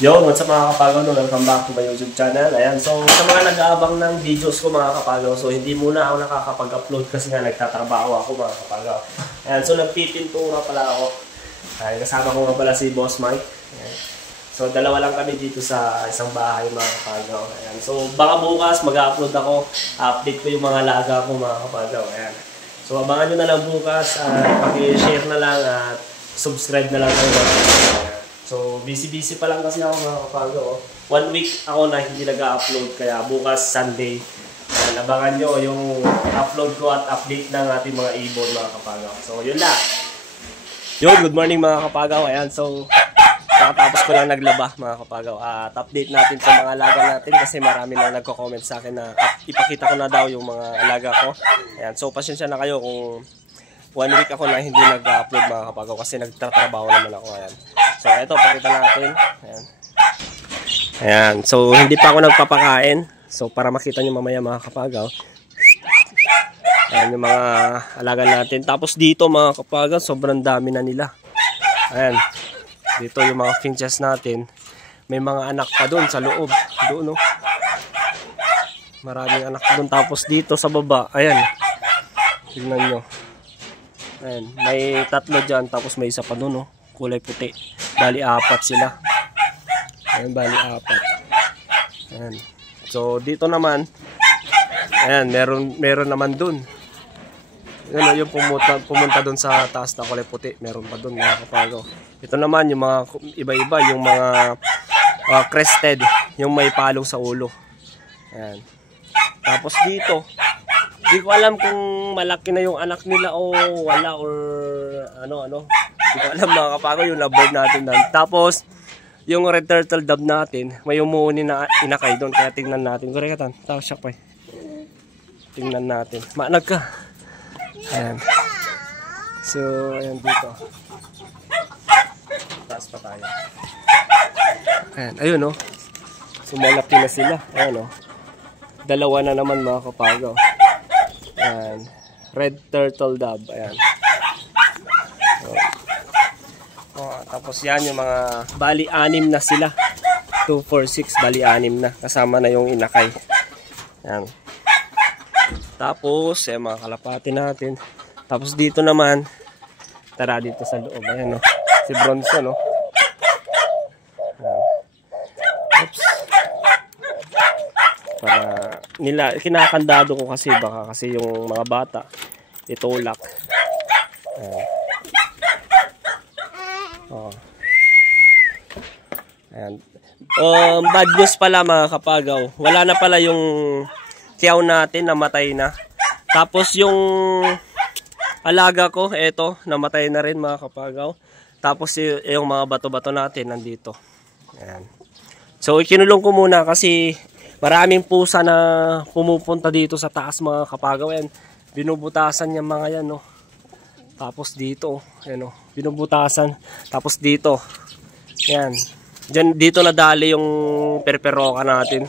Yo, what's up mga kapagaw? Welcome back to my YouTube channel. Ayan, so sa mga nag-aabang ng videos ko mga kapagaw, so hindi muna ako nakakapag-upload kasi nga nagtatrabaho ako mga kapagaw. Ayan, so nagpipintura pala ako. Ayan, kasama ko nga pala si Boss Mike. Ayan. So dalawa lang kami dito sa isang bahay mga kapagaw. Ayan, so baka bukas mag-upload ako, update ko yung mga laga ko mga kapagaw. Ayan. So abangan nyo na lang bukas, paki-share na lang at subscribe na lang kayo. So, busy pa lang kasi ako mga kapagaw. 1 week ako na hindi nag-upload kaya bukas Sunday. Abangan nyo yung upload ko at update ng ating mga ibon mga kapagaw. So, yun lang. Yun, good morning mga kapagaw. Ayan, so, nakatapos ko lang naglaba mga kapagaw. At update natin sa mga alaga natin kasi marami na nagko-comment sa akin na ipakita ko na daw yung mga alaga ko. Ayan, so, pasensya na kayo kung 1 week ako na hindi nag-upload mga kapagaw kasi nagtatrabaho naman ako. Ayan. So, ito, pakita natin. Ayan. Ayan. So, hindi pa ako nagpapakain. So, para makita nyo mamaya mga kapagaw. Ayan yung mga alaga natin. Tapos dito mga kapagaw, sobrang dami na nila. Ayan. Dito yung mga finches natin. May mga anak pa doon sa loob. Doon, no? Maraming anak doon. Tapos dito sa baba. Ayan. Tignan nyo. Ayan. May 3 dyan. Tapos may isa pa doon, no? Kulay puti. Bali 4 sila. Ayan, bali 4. Ayan. So, dito naman, ayan, meron naman dun. Ayan, yung pumunta dun sa taas na kulay puti. Meron pa dun mga kapagaw. Ito naman, yung mga iba-iba, yung mga crested, yung may palong sa ulo. Ayan. Tapos dito, hindi ko alam kung malaki na yung anak nila o wala or ano. Hindi ko alam mga kapagaw yung lovebird natin doon. Tapos, yung red turtle dove natin, may umuuni na inakay doon. Kaya tingnan natin. Kaya katan, tapos siya pa. Tingnan natin. Maanag ka. Ayan. So, ayan dito. Taas pa tayo. Ayan, ayun o. So, malaki na sila. Ayan o. Dalawa na naman mga kapagaw. Ayan. Red turtle dove. Ayan. Tapos yan yung mga bali 6 na sila. 2, 4, 6 bali 6 na. Kasama na yung inakay. Yan. Tapos yung mga kalapati natin. Tapos dito naman, tara dito sa loob. Ayan, no? Si Bronze, no? Oops. Para kinakandado ko kasi baka kasi yung mga bata itulak. Ayan. Oh. Ayan. Bad news pala mga kapagaw. Wala na pala yung tiyaw natin, namatay na. Tapos yung alaga ko, eto, namatay na rin mga kapagaw. Tapos yung mga bato-bato natin nandito. Ayan. So ikinulong ko muna kasi maraming pusa na pumupunta dito sa taas mga kapagaw. Ayan. Binubutasan yung mga yan, no. Tapos dito, ayan o, binubutasan. Tapos dito, ayan. Dito nadali yung perperoka natin.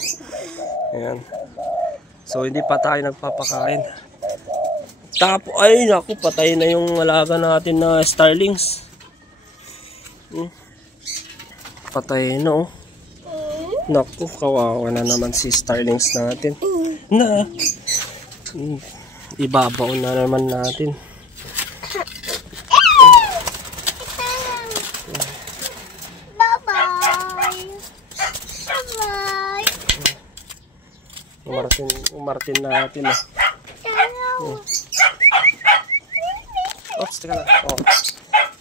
Ayan. So, hindi pa tayo nagpapakain. Tapos, ay, naku, patay na yung alaga natin na starlings. Patay na, oh. Naku, kawawa na naman si starlings natin. Na, ibabaw na naman natin. Umartin natin eh. Oops, teka lang. Oh.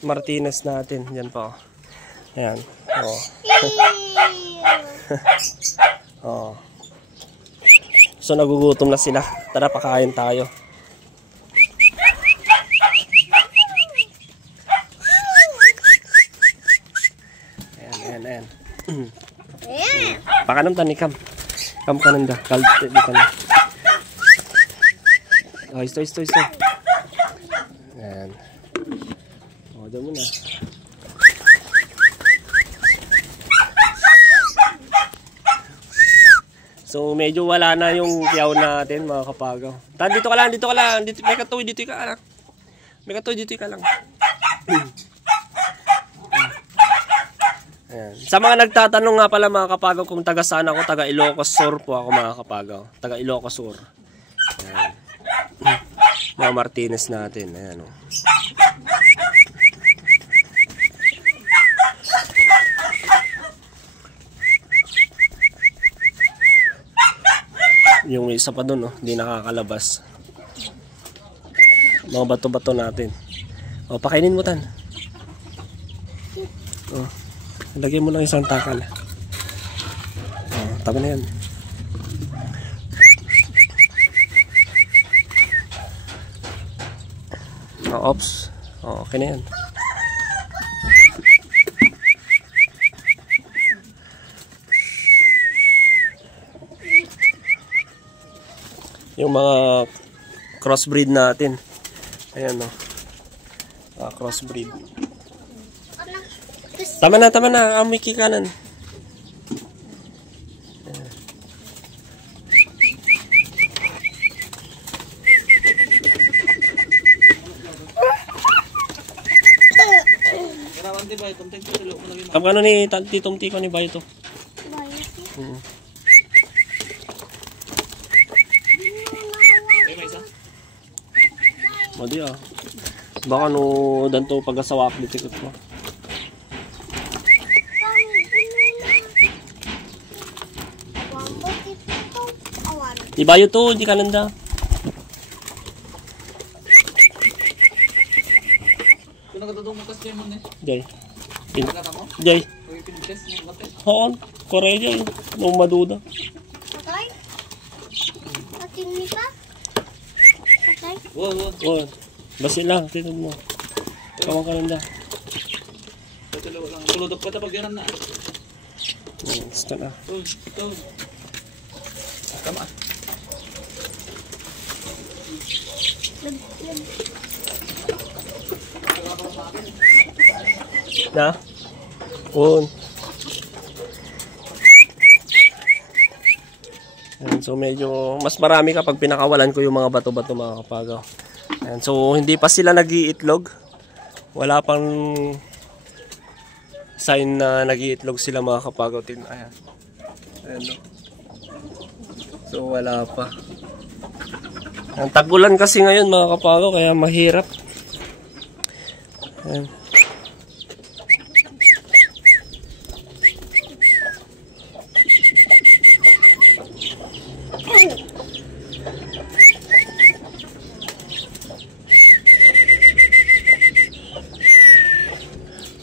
Martinez natin. Yan pa. Ayan. Oh. Oh. So nagugutom na sila. Tara, pakain tayo. Ayan. Pakanam tanikam. Kam kananda, kalte di kana. Oh, isto. Ayan. Oh, doon muna. So, medyo wala na yung tiyaw natin, mga kapagaw. Dito ka lang. May katoy, dito ka lang. Ayan. Sa mga nagtatanong nga pala mga kapagaw kung taga saan ako, taga Ilocos Sur po ako mga kapagaw. Taga Ilocos Sur. Ayan. Mga Martinez natin. Ayan, oh. Yung isa pa dun, oh, hindi nakakalabas. Mga bato-bato natin. O, pakainin mo tan. O, lagyan mo lang isang takal. O, tama na yan. O, ops. O, okay na yan. Yung mga crossbreed natin. Ayan, o. Crossbreed. Tama na. Amoy kikanan. Ano ni Titong Tiko ni Bayo to? Madi ah. Baka no danto pag-asawak di tikot mo. Di Bayo to, di kananda. Kung nagatutong matas dyan mo na Jay. Pinagkata mo? Jay. Kung ipinitest mo mati? Hoon. Korea Jay. Nung maduda. Patay? Patay ka? Patay? Oo. Basi lang. Tinan mo. Kawang kananda. Patulo lang. Tulodok pa tapag yan na. Basta na. Ito. Tama. Na? Oo. So medyo mas marami kapag pinakawalan ko yung mga bato-bato mga kapagaw. Ayan, so hindi pa sila nag-iitlog. Wala pang sign na nag-iitlog sila mga kapagaw. Ayan. Ayan, no? So wala pa. Ang tag-ulan kasi ngayon mga kapagaw kaya mahirap. Ayan.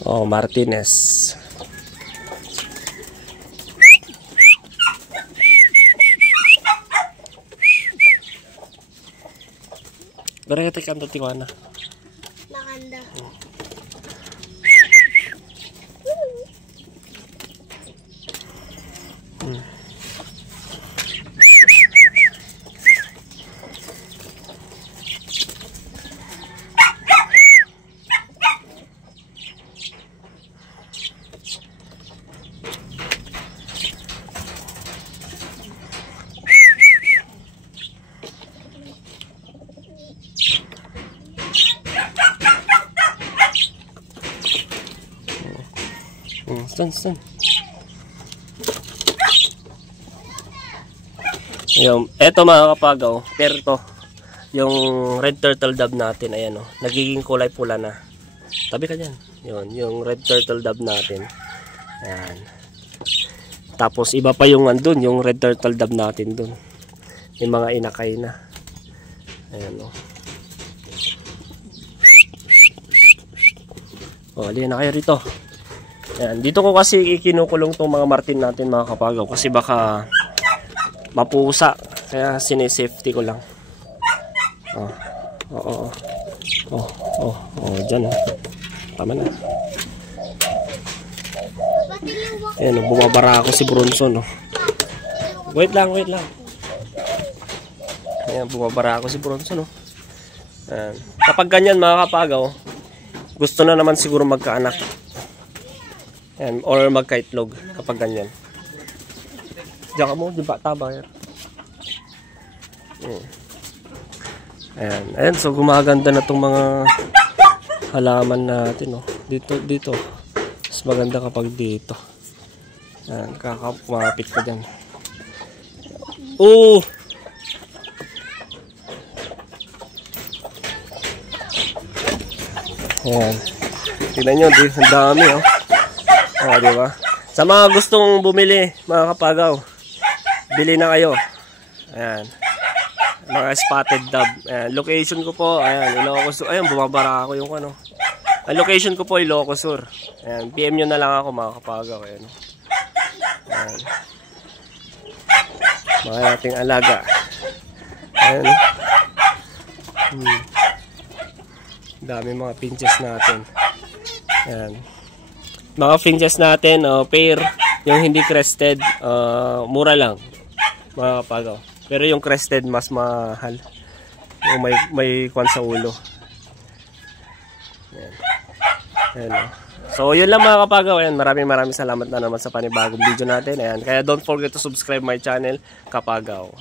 Oh, Martinez. Berarti kan tadi mana? Maganda. Stun. Yung, eto mga kapagaw, perto. Yung red turtle dove natin, ayan o. Nagiging kulay pula na. Tabi ka dyan. Yun, yung red turtle dove natin. Ayan. Tapos iba pa yung andun, yung red turtle dove natin dun. Yung mga inakay na. Ayan o. O, alin na kayo rito. Ayan, dito ko kasi ikinukulong itong mga martin natin mga kapagaw kasi baka mapusa kaya sinesafety ko lang. Dyan tama na. Ayan, bumabara ako si Bronson. Wait lang. Ayan, bumabara ako si Bronson. Ayan. Kapag ganyan mga kapagaw, gusto na naman siguro magkaanak. Ayan, or magkaitlog kapag ganyan. Diyan ka mo, di ba taba yan? Ayan, so gumaganda na itong mga halaman natin. Dito. Mas maganda kapag dito. Ayan, kumapit ka dyan. Oh! Ayan. Tignan nyo, ang dami oh. O, diba? Sa mga gustong bumili, mga kapagaw, bili na kayo. Ayan. Mga spotted dove. Ayan. Location ko po, ayan, Ilocos Sur. Ayan, bumabara ako yung ano. Ang location ko po, Ilocos Sur. Ayan, PM nyo na lang ako, mga kapagaw. Ayan. Ayan. Mga nating alaga. Ayan. Dami mga pinches natin. Ayan. Mga finches natin, pair, yung hindi crested, mura lang, mga kapagaw. Pero yung crested, mas mahal. Yung may kwan sa ulo. Ayan. Ayan. So, yun lang mga kapagaw. Ayan, maraming salamat na naman sa panibagong video natin. Ayan. Kaya don't forget to subscribe my channel, Kapagaw.